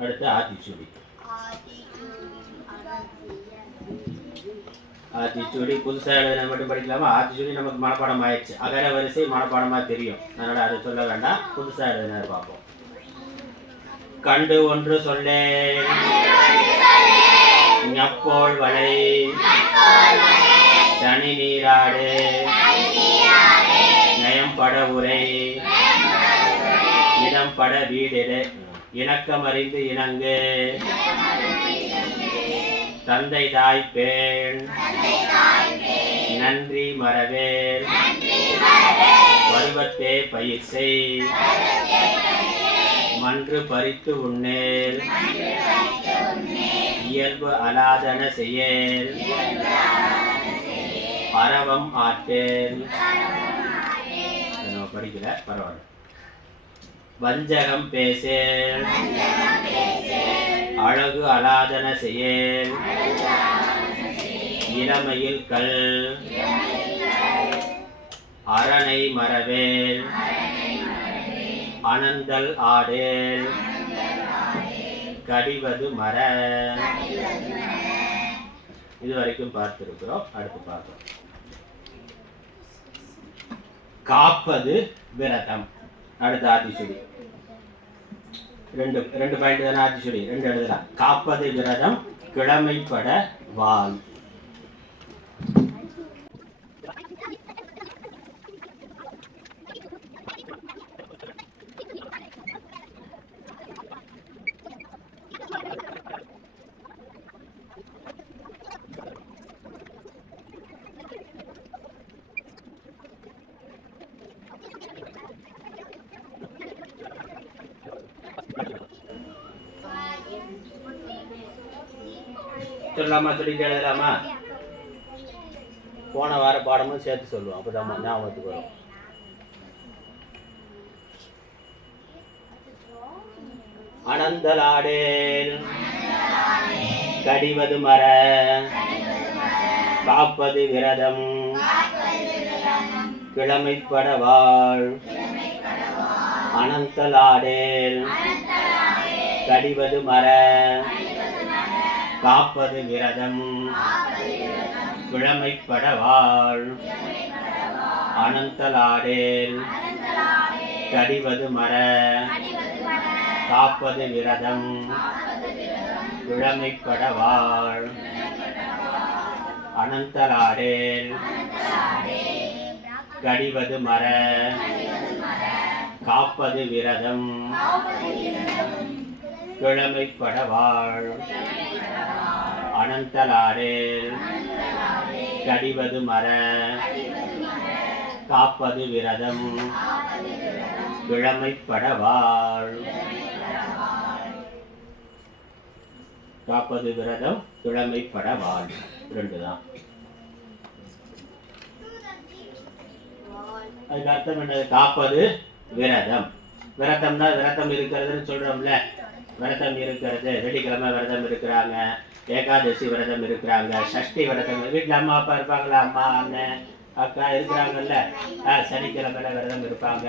அடுத்து ஆத்திச்சூடி. ஆத்திச்சூடி புதுசாக எழுதுனா மட்டும் படிக்கலாமா? ஆத்திச்சூடி நமக்கு மனப்பாடம் ஆயிடுச்சு. அகர வரிசை மனப்பாடமாக தெரியும். அதனால் அதை சொல்ல வேண்டாம். புதுசாக எழுதுனா பார்ப்போம். கண்டு ஒன்று சொல்லேன் ஞப்போல் வளை சனி நீராடு. நயம் பட உரை. இடம் பட வீடு இணக்கமறிந்து இணங்கு. தந்தை தாய் பேண். நன்றி மறவேல் பருவத்தே பயிர் செய் மன்று பறித்து உண்ணேல். இயல்பு அலாதன செய்யேல். பரவம் ஆற்றேல். படிக்கல பரவாயில்ல. வஞ்சகம் பேசேல். அழகு அலாதன செயல் இளமையில் கல். அரணை மறவேல். அனந்தல் ஆடேல். கடிவது மர இதுவரைக்கும் பார்த்திருக்கிறோம். அடுத்து பார்ப்போம். காப்பது விரதம். அடுத்து ஆத்திச்சுடி ரெண்டு ரெண்டு பாயிண்ட் தானே ஆத்திச்சுடி ரெண்டு எழுதலாம் காப்பது விரதம் கிழமைப்பட வாழ். சொல்லலாமா சொல்லிட்டு எழுதலாமா? போன வார பாடமும் சேர்த்து சொல்லுவோம். அப்போதான் ஞாபகத்துக்கு வரும். அனந்தலாடேல் கடிவது மர காப்பது விரதம் கிழமைப்பட வாழ். அனந்தலாடேல் கடிவது மர காப்பது விரதம். கிழமைப்பட வாழ் அனந்தலாடேல். கடிவது மர. காப்பது விரதம். கிழமைப்பட வாழ் அனந்தலாடேல். கடிவது மர. காப்பது விரதம். கிழமைப்பட வாழ் கடிவது மர. காப்பது விரதம். கிழமைப்படவாள் காப்பது விரதம் கிழமைப்படவாள் ரெண்டு தான் அதுக்கு அர்த்தம் என்னது? காப்பது விரதம். விரதம்னா விரதம் இருக்கிறதுன்னு சொல்றோம்ல. விரதம் இருக்கிறது வெள்ளிக்கிழமை விரதம் இருக்கிறாங்க ஏகாதசி விரதம் இருக்கிறாங்க சஷ்டி விரதம் வீட்டில் அம்மா அப்பா இருப்பாங்களா? அம்மா அண்ணன் அக்கா இருக்கிறாங்கல்ல? ஆஹ் சனிக்கிழமையில விரதம் இருப்பாங்க.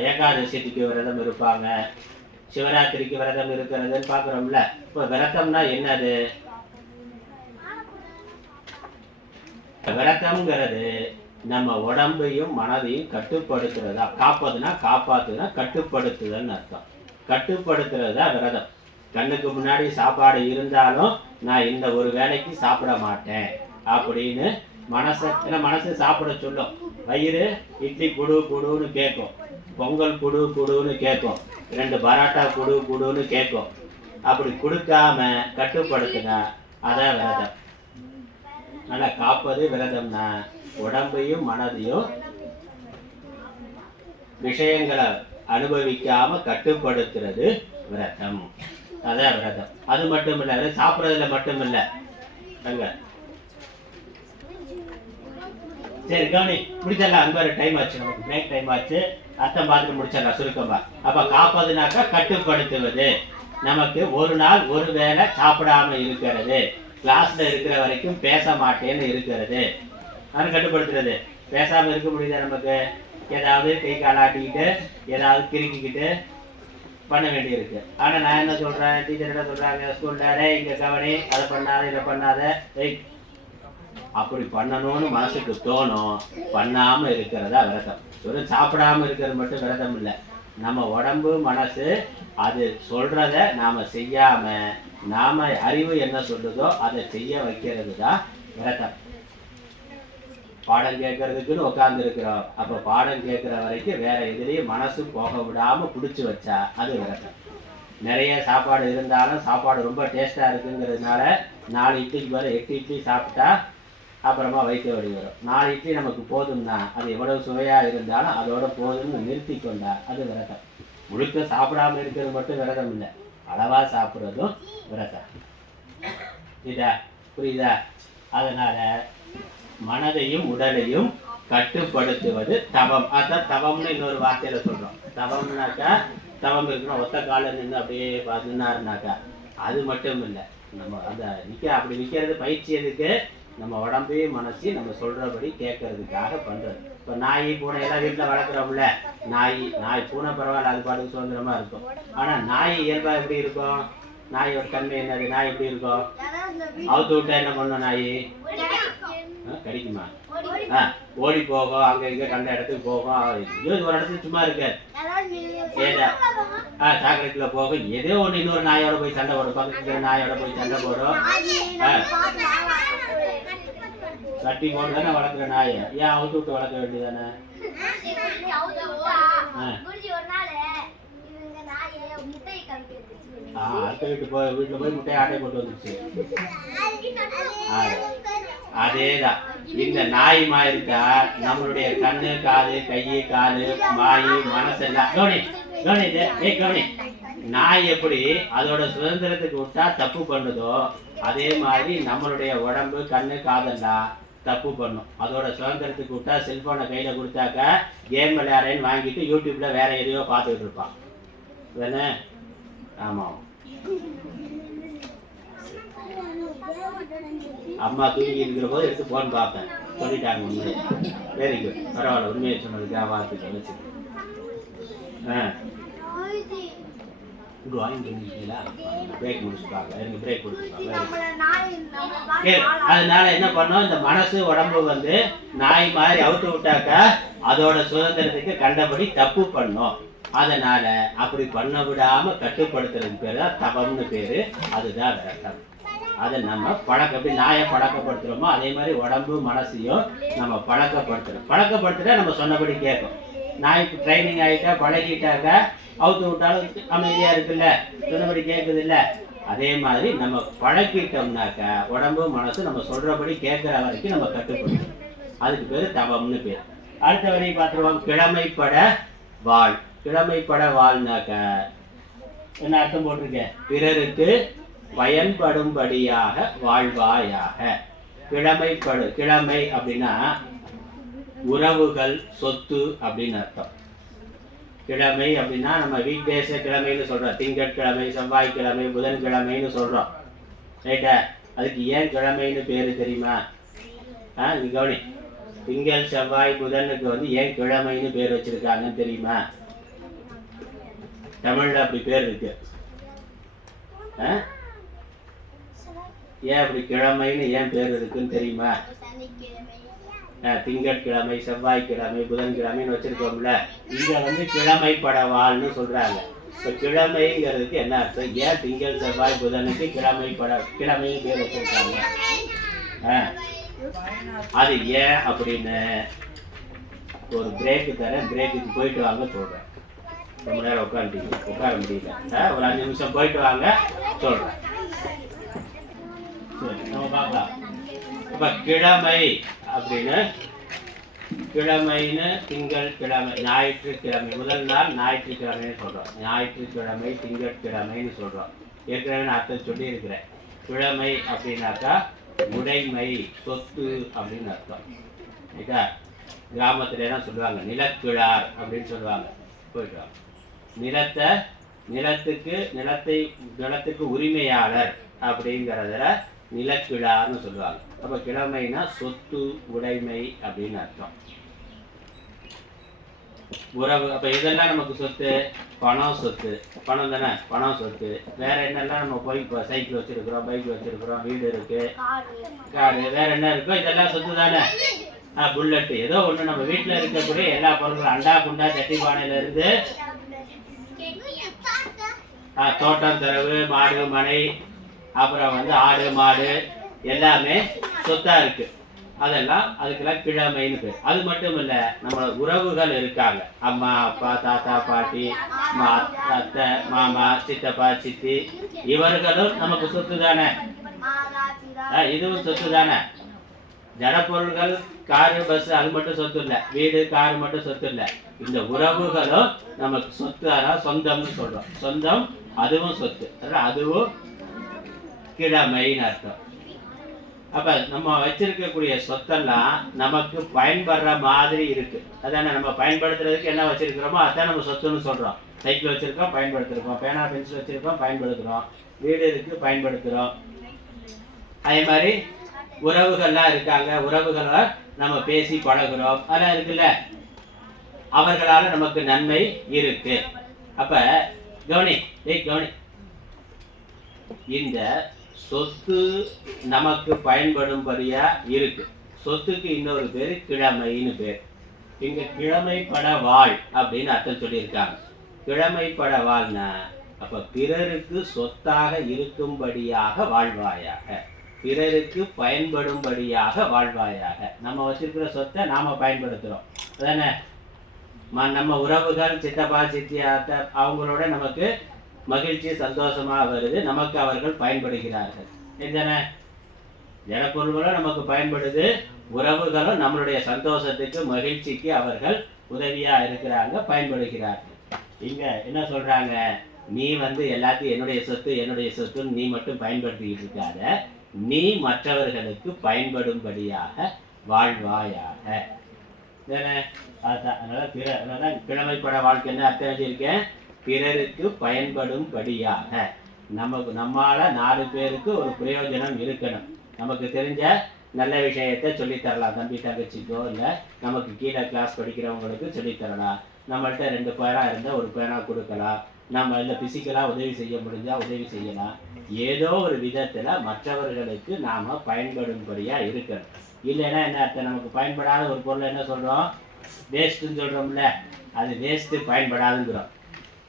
ஏகாதசிக்கு விரதம் இருப்பாங்க. சிவராத்திரிக்கு விரதம் இருக்கிறதுன்னு பார்க்குறோம்ல. இப்போ விரதம்னா என்னது? விரதம்ங்கிறது நம்ம உடம்பையும் மனதையும் கட்டுப்படுத்துறதா? காப்பதுன்னா காப்பாத்துனா கட்டுப்படுத்துதல்னு அர்த்தம். கட்டுப்படுத்துறது தான் விரதம். கண்ணுக்கு முன்னாடி சாப்பாடு இருந்தாலும் நான் இந்த ஒரு வேலைக்கு சாப்பிட மாட்டேன் அப்படின்னு மனசை ஏன்னா மனசு சாப்பிட சொல்லும். வயிறு இட்லி குடு குடுன்னு கேட்கும். பொங்கல் குடு குடுன்னு கேட்கும். ரெண்டு பரோட்டா குடு குடுன்னு கேட்கும். அப்படி கொடுக்காம கட்டுப்படுத்தினா அதான் விரதம். நல்லா காப்பது விரதம்னா உடம்பையும் மனதையும் விஷயங்களை அனுபவிக்காம கட்டுப்படுத்துறது விரதம். அதான் விரதம். அது மட்டும் இல்லை அது சாப்பிட்றதுல மட்டும் இல்லை அங்க. சரி கவனி முடிச்சிடலாம். அந்த ஒரு டைம் ஆச்சு. நமக்கு பிரேக் டைம் ஆச்சு. அர்த்தம் பார்த்து முடிச்சிடலாம் சுருக்கமா. அப்ப காப்பதுனாக்கா கட்டுப்படுத்துவது. நமக்கு ஒரு நாள் ஒரு வேளை சாப்பிடாம இருக்கிறது. கிளாஸ்ல இருக்கிற வரைக்கும் பேச மாட்டேன்னு இருக்கிறது. அது கட்டுப்படுத்துறது. பேசாம இருக்க முடியுதா நமக்கு? ஏதாவது கை காலாட்டிக்கிட்டு ஏதாவது கிறுக்கிக்கிட்டு பண்ண வேண்டியிருக்கு. ஆனால் நான் என்ன சொல்கிறேன் டீச்சர் என்ன சொல்கிறாங்க ஸ்கூல்ல டே இங்கே கவனி அதை பண்ணாத இதை பண்ணாத. அப்படி பண்ணணும்னு மனசுக்கு தோணும். பண்ணாமல் இருக்கிறதா விரதம். வெறும் சாப்பிடாம இருக்கிறது மட்டும் விரதம் இல்லை. நம்ம உடம்பு மனசு அது சொல்கிறத நாம் செய்யாமல் நாம் அறிவு என்ன சொல்லுதோ அதை செய்ய வைக்கிறது தான் விரதம். பாடம் கேட்கறதுக்குன்னு உட்கார்ந்து இருக்கிறோம் அப்ப பாடம் கேட்கிற வரைக்கும் வேற எதுலயும் மனசு போக விடாம பிடிச்சு வச்சா அது விரதம். நிறைய சாப்பாடு இருந்தாலும் சாப்பாடு ரொம்ப டேஸ்டா இருக்குங்கிறதுனால நாலு இட்லிக்கு மேலே எட்டு இட்லி சாப்பிட்டா அப்புறமா வயிற்று வழி வரும். நாலு இட்லி நமக்கு போதும்னா அது எவ்வளவு சுவையா இருந்தாலும் அதோட போதும்னு நிறுத்தி கொண்டா அது விரதம். முழுக்க சாப்பிடாம இருக்கிறது மட்டும் விரதம் இல்லை. அளவா சாப்பிட்றதும் விரதம். இதா புரியுதா? அதனால மனதையும் உடலையும் கட்டுப்படுத்துவது தவம். அதான் தவம்னு இன்னொரு வார்த்தையில சொல்றோம். தவம்னாக்கா தவம் இருக்கணும் ஒத்த கால நின்று அப்படியே பா- நின்னாருனாக்கா அது மட்டும் இல்லை. நம்ம அந்த நிக்க அப்படி நிக்கிறது பயிற்சி எதுக்கு? நம்ம உடம்பையும் மனசையும் நம்ம சொல்றபடி கேட்கறதுக்காக பண்றது. இப்போ நாய் பூனை எல்லாம் வீட்டில் வளர்க்குறோம்ல. நாய் நாய் பூனை பரவாயில்ல அது பாட்டுக்கு சுதந்திரமா இருக்கும். ஆனா நாய் இயல்பா எப்படி இருக்கும்? நாயோட தன்மை என்னது? நாய் எப்படி இருக்கும்? அவுத்து விட்டா என்ன பண்ணும் நாய்? கடிக்குமா ஆ ஓடி போகும் அங்க இங்க கண்ட இடத்துக்கு போகும் இருபது ஒரு இடத்துல சும்மா இருக்காது ஏதா ஆ சாக்கடைக்குள்ள போகும் ஏதோ ஒன்று இன்னொரு நாயோட போய் சண்டை போடும் பக்கத்துல இருக்கிற நாயோட போய் சண்டை போடும் கட்டி போட்டு தானே வளர்க்குற நாயை ஏன் அவுத்து விட்டு வளர்க்க வேண்டியதானே ஆ அடுத்த வீட்டு போய் வீட்டில் போய் முட்டையை ஆட்டை போட்டு வந்துச்சு அதேதான். இந்த நாய் மாதிரி தான் நம்மளுடைய கண்ணு காது கை காலு வாய் மனசெல்லாம். கவனி கவனி ஏ ஏய் கவனி. நாய் எப்படி அதோட சுதந்திரத்துக்கு விட்டா தப்பு பண்ணுதோ அதே மாதிரி நம்மளுடைய உடம்பு கண்ணு காதெல்லாம் தப்பு பண்ணும். அதோட சுதந்திரத்துக்கு விட்டா செல்போனை கையில கொடுத்தாக்க கேம் விளையாடுறேன்னு வாங்கிட்டு யூடியூப்ல வேற எதையோ பார்த்துக்கிட்டு இருப்பான். தானே ஆமாம். அம்மா தூங்கி இருக்கிற போது எடுத்து ஃபோன் பார்ப்பேன் சொல்லிட்டாங்க உண்மையை. வெரி குட் பரவாயில்ல உண்மையை சொன்னதுக்காக வாழ்த்துக்கள் வச்சு ஆ. ட்ராயிங் பண்ணிட்டீங்களா பிரேக் முடிச்சுப்பாங்க எனக்கு பிரேக் கொடுத்துருப்பாங்க அதனால என்ன பண்ணோம்? இந்த மனசு உடம்பு வந்து நாய் மாதிரி அவுட்டு விட்டாக்கா அதோட சுதந்திரத்துக்கு கண்டபடி தப்பு பண்ணும். அதனால அப்படி பண்ண விடாம கட்டுப்படுத்துறதுக்கு பேர் தான் தபம்னு பேரு. அதுதான் விரதம் அதை நம்ம பழக்க எப்படி நாயை பழக்கப்படுத்துறோமோ அதே மாதிரி உடம்பு மனசையும் நம்ம பழக்கப்படுத்துகிறோம் பழக்கப்படுத்திட்டா நம்ம சொன்னபடி கேட்கும். நாய்க்கு ட்ரைனிங் ஆகிட்டா பழகிட்டாக்க அவுத்து விட்டாலும் அமைதியாக இருக்குல்ல? சொன்னபடி கேட்குது இல்லை அதே மாதிரி நம்ம பழக்கிட்டோம்னாக்க உடம்பு மனசு நம்ம சொல்கிறபடி கேட்குற வரைக்கும் நம்ம கட்டுப்படுத்தணும். அதுக்கு பேர் தவம்னு பேர். அடுத்த வரையும் பார்த்துருவோம். கிழமைப்பட வாழ். கிழமைப்பட வாழ்னாக்க என்ன அர்த்தம் போட்டிருக்கேன் பிறருக்கு பயன்படும்படியாக வாழ்வாயாக. கிழமைப்படு கிழமை அப்படின்னா உறவுகள் சொத்து அப்படின்னு அர்த்தம். கிழமை அப்படின்னா நம்ம வீக் தேச கிழமைன்னு சொல்றோம். திங்கட்கிழமை செவ்வாய்க்கிழமை புதன்கிழமைன்னு சொல்றோம். ரைட்டா அதுக்கு ஏன் கிழமைன்னு பேரு தெரியுமா? ஆ கவனி. திங்கள் செவ்வாய் புதனுக்கு வந்து ஏன் கிழமைன்னு பேர் வச்சிருக்காங்கன்னு தெரியுமா? தமிழ்ல அப்படி பேர் இருக்கு. ஆ? ஏன் அப்படி கிழமைன்னு ஏன் பேர் இருக்குன்னு தெரியுமா? திங்கட்கிழமை செவ்வாய்க்கிழமை புதன்கிழமைன்னு வச்சிருக்கோம்ல. இங்க வந்து கிழமை படவாள்னு சொல்றாங்க. இப்போ கிழமைங்கிறதுக்கு என்ன அர்த்தம்? ஏன் திங்கள் செவ்வாய் புதனுக்கு கிழமை பட கிழமைன்னு பேர் வச்சிருக்காங்க? அது ஏன் அப்படின்னு ஒரு பிரேக்கு தரேன். பிரேக்குக்கு போயிட்டு வாங்க சொல்றேன். ரொம்ப நேரம் உட்காந்துட்டீங்க உட்கார முடியல. ஒரு அஞ்சு நிமிஷம் போயிட்டு வாங்க சொல்றேன். சரி நம்ம பார்க்கலாம் இப்ப கிழமை அப்படின்னு கிழமைன்னு திங்கள் கிழமை ஞாயிற்றுக்கிழமை முதல் நாள் ஞாயிற்றுக்கிழமைன்னு சொல்றோம் ஞாயிற்றுக்கிழமை திங்கட்கிழமைன்னு சொல்றோம் ஏற்கனவே நான் அர்த்தம் சொல்லியிருக்கிறேன் கிழமை அப்படின்னாக்கா உடைமை சொத்து அப்படின்னு அர்த்தம் ரைட்டா கிராமத்துல எல்லாம் சொல்லுவாங்க நிலக்கிழார் அப்படின்னு சொல்லுவாங்க போயிட்டு நிலத்தை நிலத்துக்கு நிலத்தை நிலத்துக்கு உரிமையாளர் அப்படிங்கிறதுல நிலக்கிழார்னு சொல்லுவாங்க. அப்ப கிழமைனா சொத்து உடைமை அப்படின்னு அர்த்தம். உறவு அப்ப இதெல்லாம் நமக்கு சொத்து? பணம் சொத்து. பணம் தானே? பணம் சொத்து. வேற என்னெல்லாம் நம்ம போய் இப்போ சைக்கிள் வச்சிருக்கிறோம் பைக் வச்சிருக்கிறோம் வீடு இருக்கு? காரு. வேற என்ன இருக்கோ இதெல்லாம் சொத்து தானே? ஆ புல்லட்டு ஏதோ ஒன்று நம்ம வீட்டில் இருக்கக்கூடிய எல்லா பொருட்களும் அண்டா குண்டா சட்டி பானையில இருந்து ஆ, தோட்டம் தரவு மாடு மனை அப்புறம் வந்து ஆடு மாடு எல்லாமே சொத்தா இருக்கு. அதெல்லாம் அதுக்கெல்லாம் கிழமைன்னு பேர். அது மட்டும் இல்ல நம்மளோட உறவுகள் இருக்காங்க. அம்மா அப்பா தாத்தா பாட்டி மா அத்தை மாமா சித்தப்பா சித்தி இவர்களும் நமக்கு சொத்து தானே? இதுவும் சொத்து தானே? ஜடப்பொருள்கள் காரு பஸ் அது மட்டும் சொத்து இல்லை. வீடு கார் மட்டும் சொத்து இல்லை. இந்த உறவுகளும் நமக்கு சொத்து அதான் சொந்தம்னு சொல்றோம். சொந்தம் அதுவும் சொத்து. அதுவும் கிழமைன்னு அர்த்தம் அப்ப நம்ம வச்சிருக்கக்கூடிய சொத்தெல்லாம் நமக்கு பயன்படுற மாதிரி இருக்கு. அதான நம்ம பயன்படுத்துறதுக்கு என்ன வச்சிருக்கிறோமோ அதான் நம்ம சொத்துன்னு சொல்றோம். சைக்கிள் வச்சிருக்கோம் பயன்படுத்திருக்கோம். பேனா பென்சில் வச்சிருக்கோம் பயன்படுத்துறோம். வீடு இருக்கு பயன்படுத்துறோம். அதே மாதிரி உறவுகள்லாம் இருக்காங்க. உறவுகளை நம்ம பேசி பழகுறோம். அதெல்லாம் இருக்குல்ல? அவர்களால் நமக்கு நன்மை இருக்கு. அப்ப கவனி ஏய் கவனி. இந்த சொத்து நமக்கு பயன்படும்படியா இருக்கு. சொத்துக்கு இன்னொரு பேர் கிழமைன்னு பேர். இங்க கிழமைப்பட வாழ் அப்படின்னு அர்த்தம் சொல்லியிருக்காங்க. கிழமைப்பட வாழ்னா அப்ப பிறருக்கு சொத்தாக இருக்கும்படியாக வாழ்வாயாக. பிறருக்கு பயன்படும்படியாக வாழ்வாயாக. நம்ம வச்சிருக்கிற சொத்தை நாம பயன்படுத்துறோம். அதானே? ம- நம்ம உறவுகள் சித்தப்பா சித்தி அவங்களோட நமக்கு மகிழ்ச்சி சந்தோஷமாக வருது. நமக்கு அவர்கள் பயன்படுகிறார்கள். என்னென்ன? ஜனப்பொருள்களும் நமக்கு பயன்படுது. உறவுகளும் நம்மளுடைய சந்தோஷத்துக்கு மகிழ்ச்சிக்கு அவர்கள் உதவியாக இருக்கிறாங்க பயன்படுகிறார்கள். இங்கே என்ன சொல்கிறாங்க நீ வந்து எல்லாத்தையும் என்னுடைய சொத்து என்னுடைய சொத்துன்னு நீ மட்டும் பயன்படுத்திக்கிட்டு இருக்காத. நீ மற்றவர்களுக்கு பயன்படும்படியாக வாழ்வாயாக. அதனால் அதான். பிற அதனால கிழமைப்பட வாழ்க்கை என்ன அர்த்தம் வச்சுருக்கேன் பிறருக்கு பயன்படும்படியாக. நமக்கு நம்மால நாலு பேருக்கு ஒரு பிரயோஜனம் இருக்கணும். நமக்கு தெரிஞ்ச நல்ல விஷயத்தை சொல்லித்தரலாம். தம்பி தங்கச்சிக்கோ இல்லை நமக்கு கீழே கிளாஸ் படிக்கிறவங்களுக்கு சொல்லித் தரலாம் நம்மள்ட்ட ரெண்டு பேரா இருந்தால் ஒரு பேனா கொடுக்கலாம். நம்ம இந்த பிசிக்கலாக உதவி செய்ய முடிஞ்சால் உதவி செய்யலாம். ஏதோ ஒரு விதத்தில் மற்றவர்களுக்கு நாம் பயன்படும்படியாக இருக்கணும். இல்லைன்னா என்ன அர்த்தம்? நமக்கு பயன்படாத ஒரு பொருளை என்ன சொல்கிறோம் வேஸ்ட்டுன்னு சொல்கிறோம்ல அது வேஸ்ட்டு பயன்படாதுங்கிறோம்.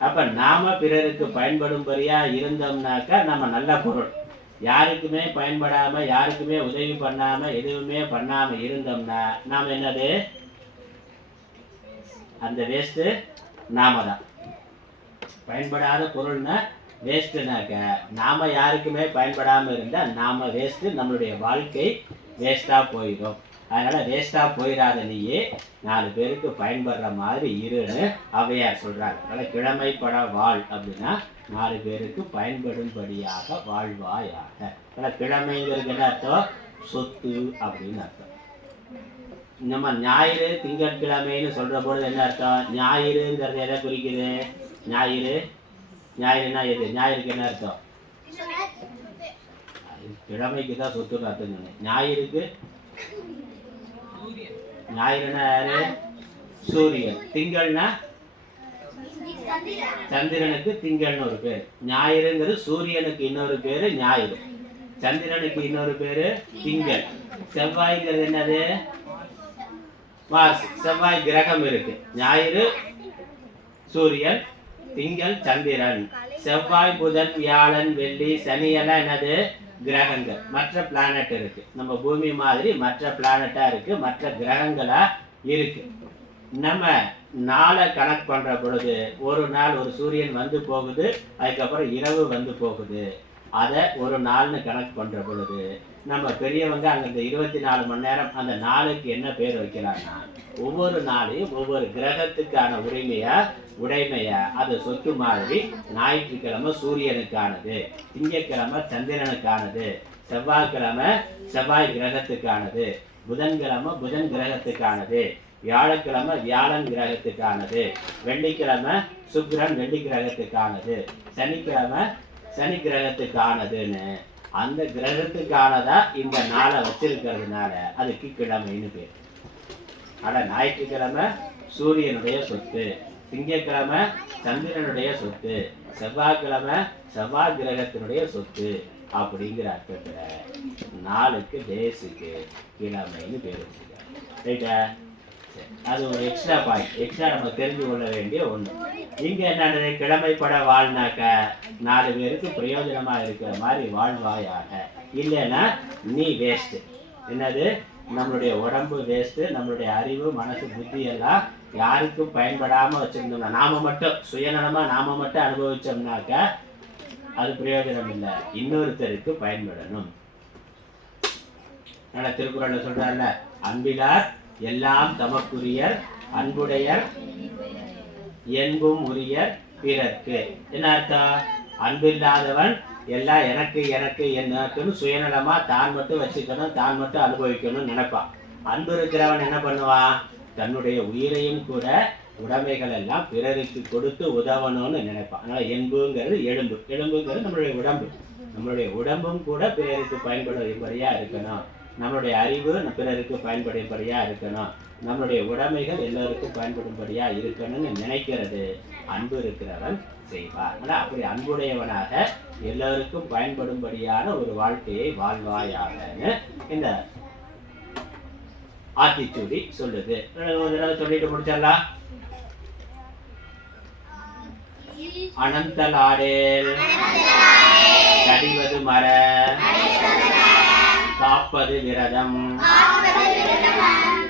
அப்போ நாம் பிறருக்கு பயன்படும்படியாக இருந்தோம்னாக்கா நம்ம நல்ல பொருள். யாருக்குமே பயன்படாமல் யாருக்குமே உதவி பண்ணாமல் எதுவுமே பண்ணாமல் இருந்தோம்னா நாம் என்னது? அந்த வேஸ்ட்டு நாம தான். பயன்படாத பொருள்னா வேஸ்ட்டுனாக்க நாம் யாருக்குமே பயன்படாமல் இருந்தால் நாம் வேஸ்ட்டு நம்மளுடைய வாழ்க்கை வேஸ்ட்டாக போயிடும். அதனால் வேஸ்ட்டாக போயிடாத நீயே நாலு பேருக்கு பயன்படுற மாதிரி இருன்னு அவையார் சொல்கிறாங்க அதனால் கிழமைப்பட வாழ் அப்படின்னா நாலு பேருக்கு பயன்படும்படியாக வாழ்வாயாக. அதனால் கிழமைங்கிறது என்ன அர்த்தம்? சொத்து அப்படின்னு அர்த்தம். நம்ம ஞாயிறு திங்கட்கிழமைன்னு சொல்கிற பொழுது என்ன அர்த்தம்? ஞாயிறுங்கிறது எதை குறிக்குது? ஞாயிறு. ஞாயிறுனா எது? ஞாயிறுக்கு என்ன அர்த்தம்? கிழமைக்கு தான் சொத்துன்னு அர்த்தம் சொன்னேன் ஞாயிறுக்கு ஞாயிறுனா யாரு சூரியன். திங்கள்னா சந்திரனுக்கு திங்கள்னு ஒரு பேர். ஞாயிறுங்கிறது சூரியனுக்கு இன்னொரு பேரு ஞாயிறு. சந்திரனுக்கு இன்னொரு பேரு திங்கள். செவ்வாய்ங்கிறது என்னது? மார்ஸ் செவ்வாய் கிரகம் இருக்கு. ஞாயிறு சூரியன் திங்கள் சந்திரன். செவ்வாய் புதன் வியாழன் வெள்ளி சனி எல்லாம் என்னது? கிரகங்கள். மற்ற பிளானட் இருக்கு. நம்ம பூமி மாதிரி மற்ற பிளானட்டா இருக்கு மற்ற கிரகங்களா இருக்கு. நம்ம நாளை கணக்கு பண்ற பொழுது ஒரு நாள் ஒரு சூரியன் வந்து போகுது அதுக்கப்புறம் இரவு வந்து போகுது. அதை ஒரு நாள்னு கணக்கு பண்ற பொழுது நம்ம பெரியவங்க அங்க இந்த இருபத்தி நாலு மணி நேரம் அந்த நாளுக்கு என்ன பேர் வைக்கிறாங்கன்னா ஒவ்வொரு நாளையும் ஒவ்வொரு கிரகத்துக்கான உரிமையா உடைமையா? அது சொத்து மாதிரி ஞாயிற்றுக்கிழமை சூரியனுக்கானது திங்கட்கிழமை சந்திரனுக்கானது செவ்வாய்க்கிழமை செவ்வாய் கிரகத்துக்கானது புதன்கிழமை புதன் கிரகத்துக்கானது வியாழக்கிழமை வியாழன் கிரகத்துக்கானது வெள்ளிக்கிழமை சுக்கிரன் வெள்ளி கிரகத்துக்கானது சனிக்கிழமை சனி கிரகத்துக்கானதுன்னு அந்த கிரகத்துக்கானதா இந்த நாளை வச்சிருக்கிறதுனால அதுக்கு கிழமைன்னு பேர். ஆனா ஞாயிற்றுக்கிழமை சூரியனுடைய சொத்து திங்கக்கிழமை சந்திரனுடைய சொத்து செவ்வாய்க்கிழமை செவ்வாய் கிரகத்தினுடைய சொத்து அப்படிங்கிற அர்த்தத்துல நாளுக்கு டேஸுக்கு கிழமைன்னு பேர் வச்சிருக்காங்க. ரைட்டா அது ஒரு எக்ஸ்ட்ரா பாயிண்ட் எக்ஸ்ட்ரா நம்ம தெரிஞ்சு கொள்ள வேண்டிய ஒண்ணு. இங்க என்னது? கிழமைப்பட வாழ்னாக்க நாலு பேருக்கு பிரயோஜனமா இருக்கிற மாதிரி வாழ்வாயாக. இல்லைன்னா நீ வேஸ்ட் என்னது? நம்மளுடைய உடம்பு வேஸ்ட்டு நம்மளுடைய அறிவு மனசு புத்தி எல்லாம் யாருக்கும் பயன்படாமல் வச்சிருந்தோம்னா நாம மட்டும் சுயநலமா நாம மட்டும் அனுபவித்தோம்னாக்க அது பிரயோஜனம் இல்லை. இன்னொருத்தருக்கு பயன்படணும். ஆனால் திருக்குறள்ல சொல்கிறார்ல அன்பிலார் எல்லாம் தமக்குரியர் அன்புடையர் என்பும் உரியர் பிறர்க்கு. என்ன அர்த்தம்? அன்பில்லாதவன் எல்லாம் எனக்கு எனக்கு எனக்குன்னு சுயநலமாக தான் மட்டும் வச்சுக்கணும் தான் மட்டும் அனுபவிக்கணும்னு நினைப்பான். அன்பு இருக்கிறவன் என்ன பண்ணுவான் தன்னுடைய உயிரையும் கூட உடைமைகள் எல்லாம் பிறருக்கு கொடுத்து உதவணும்னு நினைப்பான். அதனால் என்புங்கிறது எலும்பு. எலும்புங்கிறது நம்மளுடைய உடம்பு. நம்மளுடைய உடம்பும் கூட பிறருக்கு பயன்படும்படியாக இருக்கணும். நம்மளுடைய அறிவு பிறருக்கு பயன்படும்படியாக இருக்கணும். நம்மளுடைய உடைமைகள் எல்லோருக்கும் பயன்படும்படியாக இருக்கணும்னு நினைக்கிறது. அன்பு இருக்கிறவன் செய்வார். ஆனால் அப்படி அன்புடையவனாக எல்லோருக்கும் பயன்படும்படியான ஒரு வாழ்க்கையை வாழ்வாயாகன்னு இந்த ஆத்திச்சூடி சொல்லுது. ஒரு தடவை சொல்லிட்டு முடிச்சிடலாம். அனந்தலாடேல் கடிவது மர காப்பது விரதம்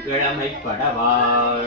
கிழமைப்படவாள்